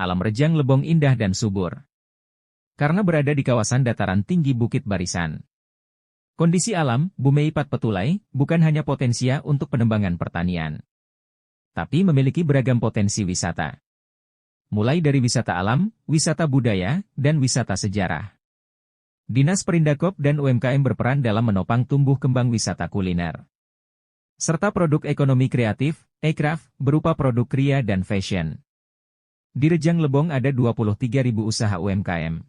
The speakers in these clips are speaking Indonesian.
alam Rejang Lebong indah dan subur. Karena berada di kawasan dataran tinggi Bukit Barisan. Kondisi alam, Bumeipat Petulai, bukan hanya potensia untuk pengembangan pertanian. Tapi memiliki beragam potensi wisata. Mulai dari wisata alam, wisata budaya, dan wisata sejarah. Dinas Perindakop dan UMKM berperan dalam menopang tumbuh kembang wisata kuliner. Serta produk ekonomi kreatif, e-craft, berupa produk kria dan fashion. Di Rejang Lebong ada 23.000 usaha UMKM.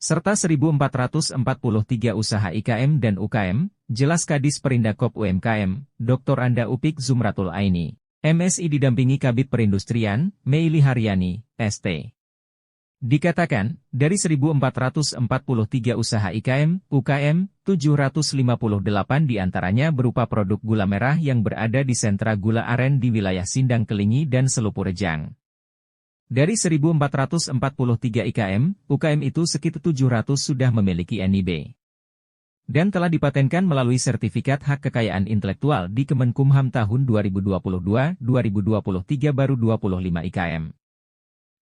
Serta 1.443 usaha IKM dan UKM, jelas Kadis Perindakop UMKM, Dr. Anda Upik Zumratul Aini, MSI didampingi Kabid Perindustrian, Meili Haryani, ST. Dikatakan, dari 1.443 usaha IKM, UKM, 758 diantaranya berupa produk gula merah yang berada di sentra gula aren di wilayah Sindang Kelingi dan Selupu Rejang. Dari 1.443 IKM, UKM itu sekitar 700 sudah memiliki NIB. Dan telah dipatenkan melalui sertifikat hak kekayaan intelektual di Kemenkumham tahun 2022-2023 baru 25 IKM.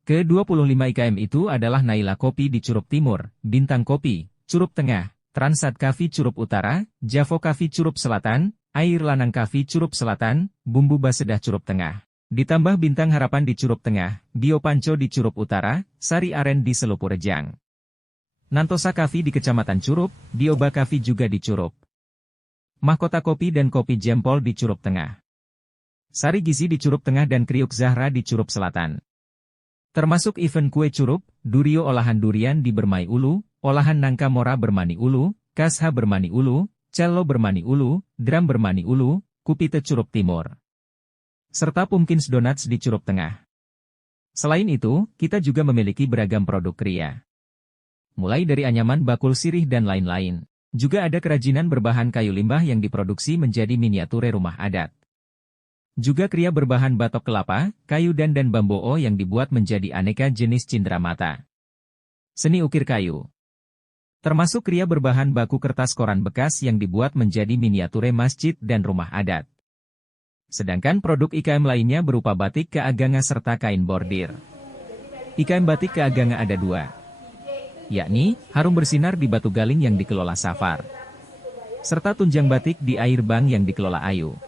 Ke-25 IKM itu adalah Naila Kopi di Curup Timur, Bintang Kopi, Curup Tengah, Transat Coffee Curup Utara, Javo Coffee Curup Selatan, Air Lanang Coffee Curup Selatan, Bumbu Basedah Curup Tengah. Ditambah Bintang Harapan di Curup Tengah, Bio Panco di Curup Utara, Sari Aren di Selupu Rejang. Nantosa Coffee di Kecamatan Curup, Dioba Coffee juga di Curup. Mahkota Kopi dan Kopi Jempol di Curup Tengah. Sari Gizi di Curup Tengah dan Kriuk Zahra di Curup Selatan. Termasuk event kue curup, Durio olahan durian di Bermai Ulu, olahan nangka mora Bermani Ulu, Kasha Bermani Ulu, Cello Bermani Ulu, Dram Bermani Ulu, Kupite Curup Timur. Serta Pumpkins Donuts di Curup Tengah. Selain itu, kita juga memiliki beragam produk kria. Mulai dari anyaman bakul sirih dan lain-lain. Juga ada kerajinan berbahan kayu limbah yang diproduksi menjadi miniature rumah adat. Juga kria berbahan batok kelapa, kayu dan bamboo yang dibuat menjadi aneka jenis cindera mata. Seni ukir kayu. Termasuk kria berbahan baku kertas koran bekas yang dibuat menjadi miniature masjid dan rumah adat. Sedangkan produk IKM lainnya berupa batik keaganga serta kain bordir. IKM batik keaganga ada dua, yakni Harum Bersinar di Batu Galing yang dikelola Safar, serta Tunjang Batik di Air Bang yang dikelola Ayu.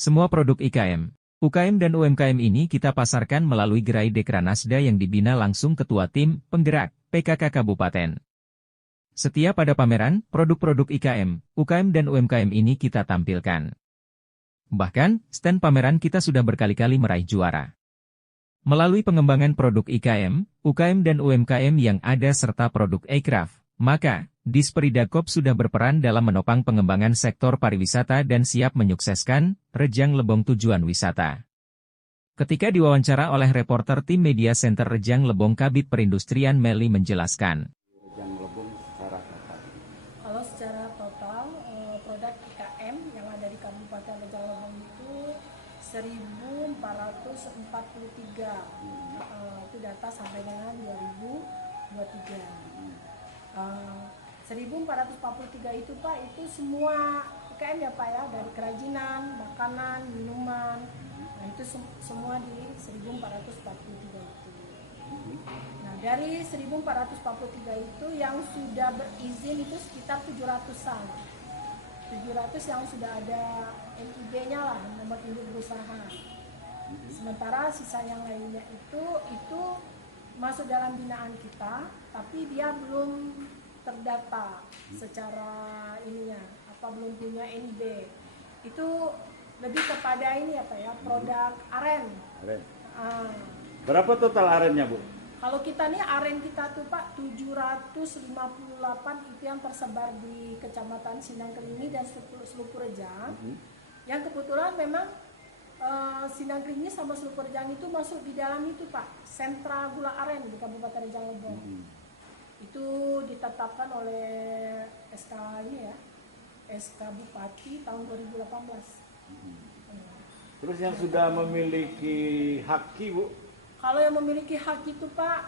Semua produk IKM, UKM dan UMKM ini kita pasarkan melalui gerai Dekranasda yang dibina langsung Ketua Tim Penggerak PKK Kabupaten. Setiap pada pameran, produk-produk IKM, UKM dan UMKM ini kita tampilkan. Bahkan, stand pameran kita sudah berkali-kali meraih juara. Melalui pengembangan produk IKM, UKM dan UMKM yang ada serta produk e-craft, maka, Disperidakop sudah berperan dalam menopang pengembangan sektor pariwisata dan siap menyukseskan Rejang Lebong tujuan wisata. Ketika diwawancara oleh reporter tim Media Center Rejang Lebong Kabid Perindustrian Meli menjelaskan. Rejang Lebong secara total. Kalau secara total, produk IKM yang ada di Kabupaten Rejang Lebong itu 1.443. Itu data sampai dengan 2023. 1.443 itu Pak, itu semua IKM ya Pak ya, dari kerajinan, makanan, minuman, nah itu semua di 1.443 itu. Nah dari 1.443 itu yang sudah berizin itu sekitar 700-an. 700 yang sudah ada NIB-nya lah, nomor induk berusaha. Sementara sisa yang lainnya itu masuk dalam binaan kita, tapi dia belum terdata secara ininya, belum punya NIB. Itu lebih kepada ini ya Pak ya, produk aren. Berapa total arennya Bu? Kalau kita nih aren kita tuh Pak 758 itu yang tersebar di Kecamatan Sindang Kelingi dan Selupu Rejang. Yang kebetulan memang Sindang Kelingi sama Selupu Rejang itu masuk di dalam itu Pak, sentra gula aren di Kabupaten Rejang Lebong. Itu ditetapkan oleh SK ini ya, SK Bupati tahun 2018. Terus yang sudah memiliki hak Bu? Kalau yang memiliki hak itu Pak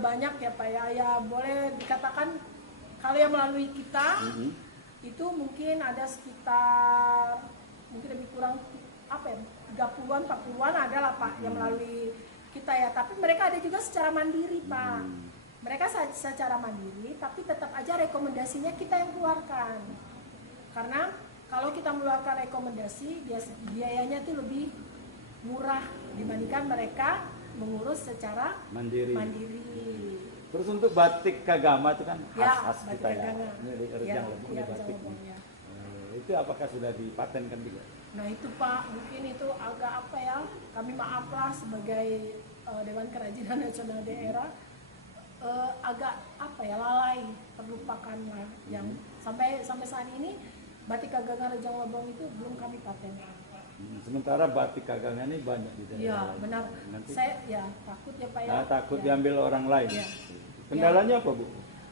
banyak ya Pak ya, ya boleh dikatakan kalau yang melalui kita itu mungkin ada sekitar mungkin lebih kurang 30-an 40-an ada lah Pak yang melalui kita ya, tapi mereka ada juga secara mandiri Pak. Mereka secara mandiri, tapi tetap aja rekomendasinya kita yang keluarkan. Karena kalau kita mengeluarkan rekomendasi, biayanya itu lebih murah dibandingkan mereka mengurus secara mandiri. Terus untuk batik Kagama itu kan Ya, khas batik kita ya. Kagama. Ini Rejang Lebong Ya, batik. Lebong, ya. Itu apakah sudah dipatenkan juga? Nah itu Pak, mungkin itu agak apa ya, kami maaflah sebagai Dewan Kerajinan Nasional Daerah, agak apa ya, lalai, terlupakan lah. Yang sampai saat ini batik Kagama Rejang Lebong itu belum kami patenkan. Sementara batik Kagama ini banyak di daerah. Iya lain. benar. Nanti Saya ya takut ya Pak ya. takut Ya. diambil orang lain. Ya. Kendalanya apa Bu?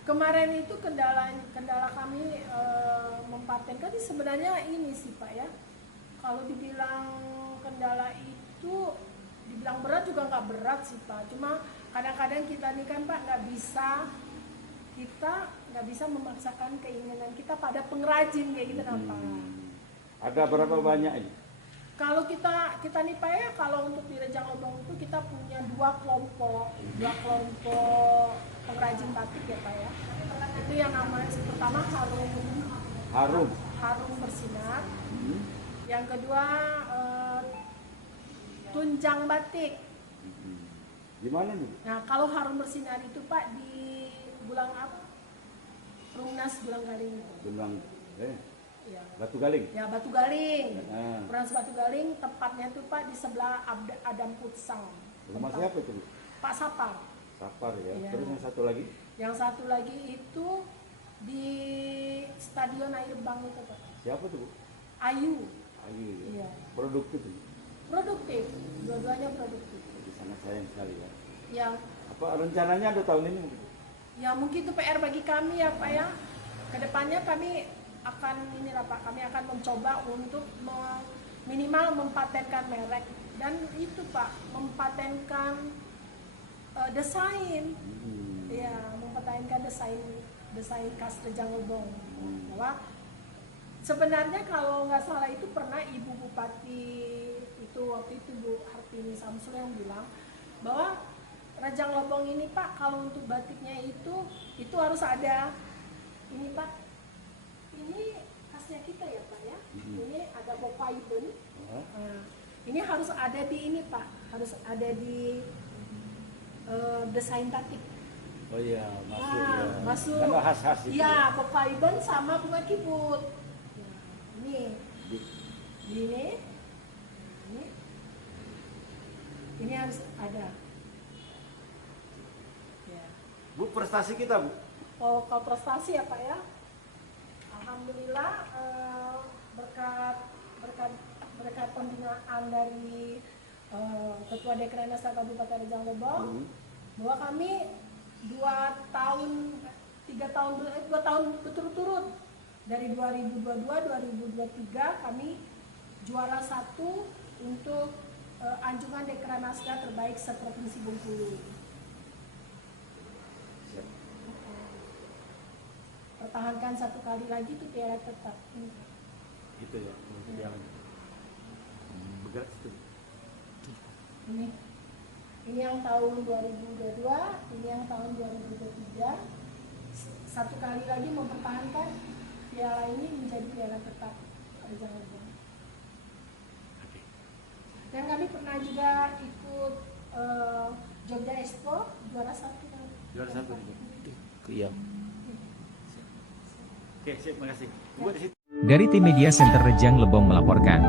Kemarin itu kendala kami mempatenkan ini sebenarnya ini sih Pak ya. Kalau dibilang kendala itu dibilang berat juga nggak berat sih Pak. Cuma kadang-kadang kita nih kan Pak kita nggak bisa memaksakan keinginan kita pada pengrajin kayak gitu kan Pak. Ada berapa banyak ini? Kalau kita nih Pak ya, kalau untuk di Rejang Lebong itu kita punya dua kelompok pengrajin batik ya Pak ya. Itu yang namanya pertama Harum Bersinar. Yang kedua Tunjang Batik. Gimana nih? Nah kalau Harum Bersinar itu Pak di Bulang apa? Perumnas Bulang Galing itu. Ya. Batu Galing. Ya Batu Galing. Nah. Batu Galing tempatnya tuh Pak di sebelah Adam Futsal. Rumah siapa itu Bu? Pak Sapar. Sapar ya. Iya. Terus yang satu lagi? Yang satu lagi itu di Stadion Air Bank itu Pak. Siapa tuh Bu? Ayu. Ayu ya. Iya. Produktif. Produktif. Dua-duanya produktif. Di sana sayang sekali ya. Ya, Apa rencananya ada tahun ini? ya mungkin itu PR bagi kami ya Pak ya. Kedepannya kami akan kami akan mencoba untuk minimal mempatenkan merek dan itu Pak mempatenkan desain. Ya, mempatenkan desain khas Rejang Lebong. Bahwa sebenarnya kalau nggak salah itu pernah Ibu Bupati itu waktu itu Bu Hartini Samsul yang bilang bahwa Rejang Lebong ini Pak kalau untuk batiknya itu harus ada ini Pak. Ini khasnya kita ya Pak ya. Ini ada Bokaiben. Nah, ini harus ada di ini Pak. Harus ada di desain batik. Oh iya, masuk ya. Masuk. Karena khas-khas itu. Iya, Bokaiben sama bunga kibut. Nah, ini. Ini harus ada. Ya. Bu, prestasi kita Bu. Oh, kalau prestasi ya Pak ya. Alhamdulillah berkat pembinaan dari Ketua Dekrenas Kabupaten Rejang Lebong bahwa kami 2 tahun berturut-turut dari 2022 2023 kami juara 1 untuk anjungan Dekranasda terbaik seprovinsi Bengkulu. Pertahankan 1 kali lagi itu piala tetap. Gitu ya. Bergerak itu. Ini yang tahun 2022, ini yang tahun 2023. 1 kali lagi mempertahankan piala ini menjadi piala tetap Rejang Lebong. Dan kami pernah juga ikut Jogja Expo juara 1. Juara 1. Iya. Oke, siap, makasih. Bu, di situ. Dari tim Media Center Rejang Lebong melaporkan.